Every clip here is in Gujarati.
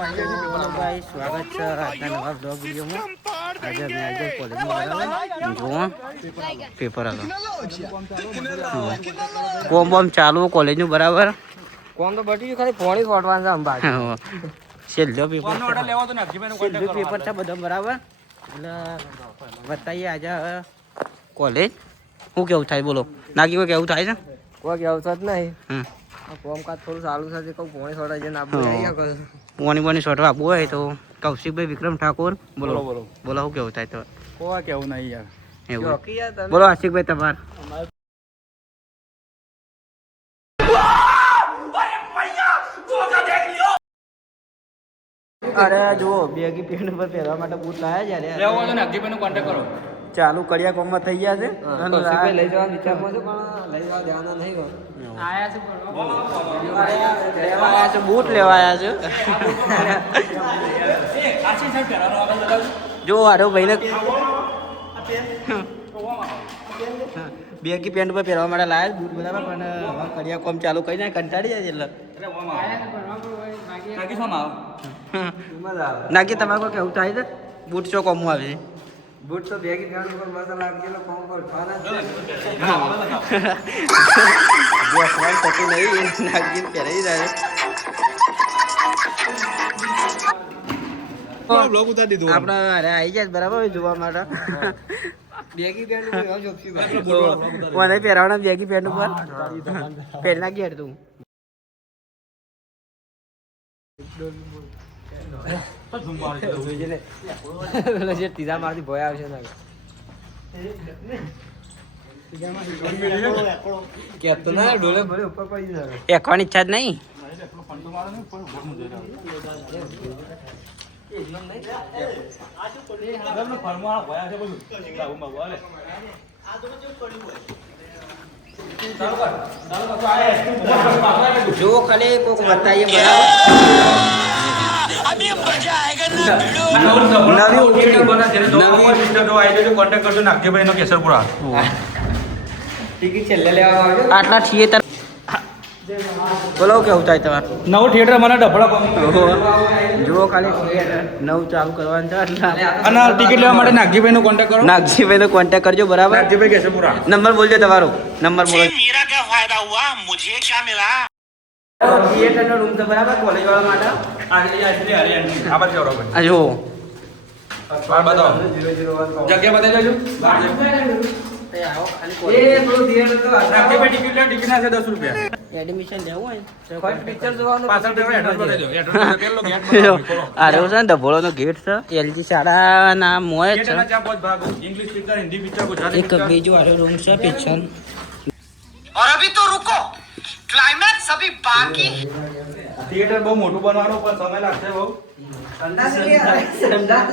ભાઈ સ્વાગત છે આજના નવા બ્લોગ વિડીયોમાં. આજે અમે આજે કોલેજમાં બરાબર જોવા પેપર હતો કોમ બોમ ચાલુ કોલેજનું બરાબર. કોમ તો બટી ખાલી પોણી ફોટવાનું છે અંબાજી છેલ્લો પેપર છે બધો બરાબર. એટલે બતાવીએ આજે કોલેજ શું કેવું થાય બોલો. નાગી કોઈ કેવું થાય છે કોઈ કેવું તો જ નહીં. કોમ કાજ થોડું ચાલુ છે કહું પોણી ફોટા જઈને આપણે પોણી શોટો આપવું હોય તો કૌશિકભાઈ વિક્રમ ઠાકોર બોલો બોલો બોલો શું કેવું થાય તો કોઈ કેવું નહીં યાર એવું બોલો. આશિકભાઈ તમાર અરે જુઓ બેગી પેન્ટ પર પહેરવા માટે બૂટ લાયા છે કોન્ટેક્ટ કરો. ચાલુ કડિયા કોમમાં થઈ ગયા છે. લઈ જવાનો વિચારમાં છે પણ લઈ જવા દેવાના નહીં લેવાયા છે બૂટ લેવાયા છે. જો આરો ભાઈને બેગી પેન્ટ પર પહેરવા માટે લાયા બૂટ બરાબર. પણ કડિયા કોમ ચાલુ કરી નાખે કંટાળી જાય એટલે નાખી તમારે કોઈ કેવું થાય છે બૂટ ચો કોમ આવે છે. બૂટ તો બેગી પેન્ટ ઉપર મસાલા લાગેલો કોમ પર થતું નહીં નાખીને પહેરાઈ જાય. આપણે અરે આવી જાય બરાબર જોવા માટે. બેગી પેન્ટ ઉપર મને પહેરવાના બેગી પેન્ટ ઉપર પહેલા ઘેર તું ત્રીજા માંથી ભય આવશે કેતો ના ડોલે ભરે ઉપર પડી જાય. એકવાની ઈચ્છા જ નહીં. જો ખાલી કોક બતાવીએ ટિકિટ છેલ્લે લેવા આવજો. આટલા થિયેટર બોલો કેવું થાય તમારે. નવું થિયેટર મને ડફડા જુઓ ખાલી થિયેટર નવું ચાલુ કરવાનું છે. અને ટિકિટ લેવા માટે નાગજીભાઈ નો કોન્ટેક્ટ કરો. નાગજીભાઈ નો કોન્ટેક્ટ કરજો બરાબર. નાગજીભાઈ કેશવપુરા નંબર બોલજો તમારો. નંબર બોલો. मेरा क्या फायदा हुआ मुझे क्या मिला થિયેટર નો રૂમ છે બરાબર કોલેજ વાળા માટે. આ બાજુ જાઓ ભાઈ. આ જુઓ બાર બતાવો જગ્યા બતાવી લેજો. નાગજીભાઈ ટિકિટ લે. ટિકિટ ના છે 10 રૂપિયા. એડમિશન લેવું હોય પિક્ચર જોવાનું પાછળ એડ્રેસ બતાવી દો. એડ્રેસ પેલો ગેટ બતાવો. આ રહ્યો છે ને ધબોળો નો ગેટ છે. એલજી શાળા ના મોય છે. થિયેટરના ચાર પાંચ ભાગ English picture Hindi picture Gujarati એક બીજું આ રૂમ છે પિક્ચર. और अभी तो रुको क्लाइमैक्स अभी बाकी થિયેટર બહુ મોટું બનવાનું પણ સમય લાગશે બહુ. સંડાસ લે સંડાસ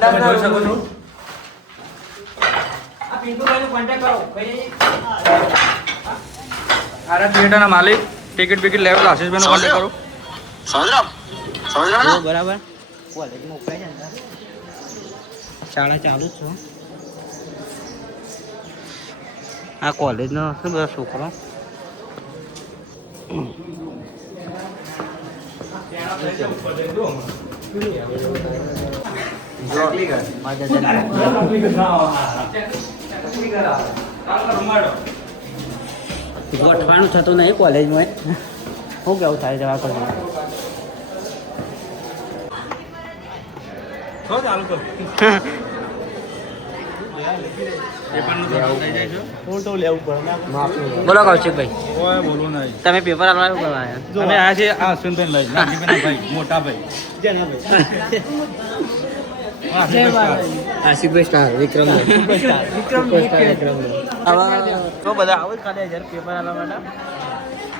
તમે જોઈ શકો છો. આ પિન્ટુભાઈ નો કોન્ટેક્ટ કરો. આરા થિયેટરના માલિક ટિકિટ બિકિટ લેવલ આશીષભાઈ નો કોન્ટેક્ટ કરો. समझ रहा ना બરાબર કોલેજમાં ઉપાય છે. શાળા ચાલુ જ છે. આ કોલેજનો શું બધા છોકરો ગોઠવાનું થતું નહીં કોલેજમાં. શું કેવું થાય જવા કોલેજ ચાલુ કરો. બોલો કૌશિકભાઈ કોઈ બોલવું નહીં. તમે પેપર આપવા શું કરવા આવ્યા? અમે આ છે આ અશ્વિનભાઈ લઈ નાગજીભાઈના ભાઈ મોટા ભાઈ આશિકભાઈ સ્ટાર વિક્રમ વિક્રમ તો બધા આવું જ ખાલી હજાર પેપર આપવા માટે.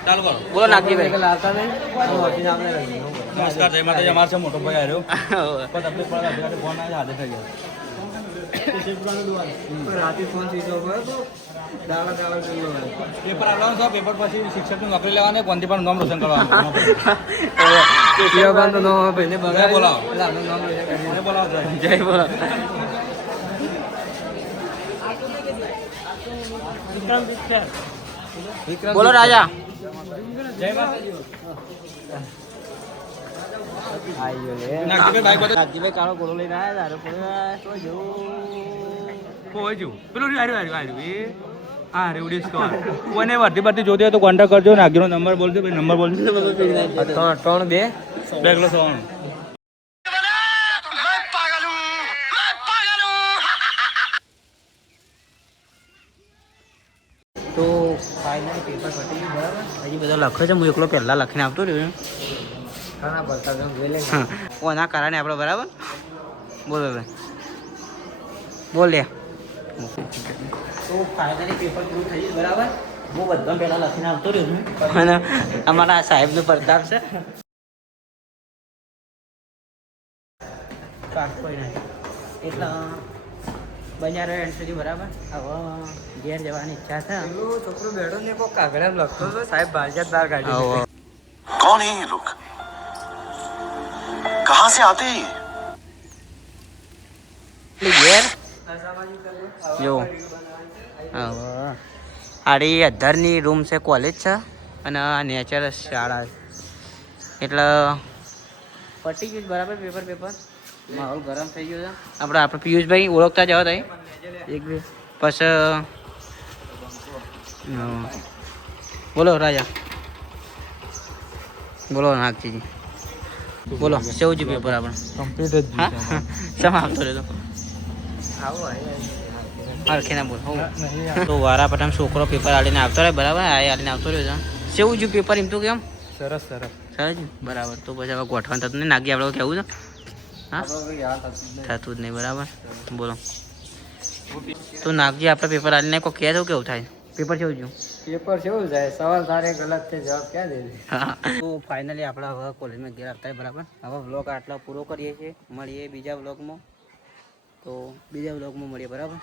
ચાલુ કરો. બોલો નાગજીભાઈ. લાવતા નહીં નમસ્કાર જય માતાજી. અમારો છે મોટો ભાઈ આવ્યો પણ તકલીફ પડે અત્યારે ફોન આવે હાજર થઈ ગયો. રાતે ફોન સ્વિચ ઓફ હોય તો દાડા પેપર આપવાનું છે. પેપર પછી શિક્ષકની નોકરી લેવાની કોનથી પણ નામ રોશન કરવાનું. તો નો ભાઈને બગાડ બોલાવો. એટલે આનું નામ રોશન કરી મને બોલાવો જય બોલો. વિક્રમ બોલો રાજા. જય માતાજી. આઈ ગયો લે નાગજીભાઈ બાઈક નાગજીભાઈ કાળો ગોળો લઈને આવ્યા તારે પણ તો જેવું હોય જો પેલું આર્યું એ હા રેવડીસ કોણ કોઈને વર્તી બરતી જોતી હોય તો કોન્ટેક્ટ કરજો નાગજીનો નંબર બોલજો ભાઈ નંબર બોલજો 3 બેગલો 100 मैं पागल हूँ मैं पागल हूँ તો ફાઇનલી પેપર પતી ગયું બરાબર હજી બધા લખે છે હું એકલો પહેલાં લખીને આવતો રહ્યો ખાના ભરતા જોઈ લે હા ઓના કારણે આપણે બરાબર બોલ હવે બોલ લે તો ફાઇનલી પેપર પૂરું થઈ ગયું બરાબર હું બધા પહેલાં લખીને આવતો રહ્યો છું અને અમારા સાહેબનો પ્રતાપ છે એટલે બજાર એન્ડ સુધી બરાબર હવે ઘેર જવાની ઈચ્છા છે પેલું છોકરો બેઠો ને કોઈ કાગળિયા લખતો હતો સાહેબ બહાર કાઢી હવે कौन है ये लोग कहाँ से आते हैं ये ઘેર જો હવે આડી 18ની રૂમ છે કોલેજ છે અને આ નેચર શાળા એટલે પટી ગયું બરાબર પેપર માહોલ ગરમ થઈ ગયો છે આપણે પિયુષભાઈ ઓળખતા જવા થાય એક બે પછી બોલો રાજા બોલો નાગજીજી બોલો કેવું છે પેપર આપણે કમ્પ્લીટ જ હા શા આવતો રહ્યો આવો હરખેના બોલ તો વારા પટામ છોકરો પેપર આલીને આવતો રહે બરાબર આ આલીને આવતો રહ્યો છે કેવું છે પેપર એમ તો કેમ સરસ સરસ સરસ બરાબર તો પછી હવે ગોઠવાનું થતું નહીં નાગી આપણે કેવું છે હા થતું જ નહીં બરાબર બોલો તો નાગજી આપણે પેપર આલીને કોઈ કહે તો કેવું થાય પેપર કેવું છું પેપર કેવું જાય સવાલ તારે ગલત છે જવાબ ક્યાં દે હા તો ફાઇનલી આપણે હવે કોલેજમાં ઘેર આવતા બરાબર હવે વ્લોગ આટલા પૂરો કરીએ છીએ મળીએ બીજા વ્લોગમાં તો બીજા વ્લોગમાં મળીએ બરાબર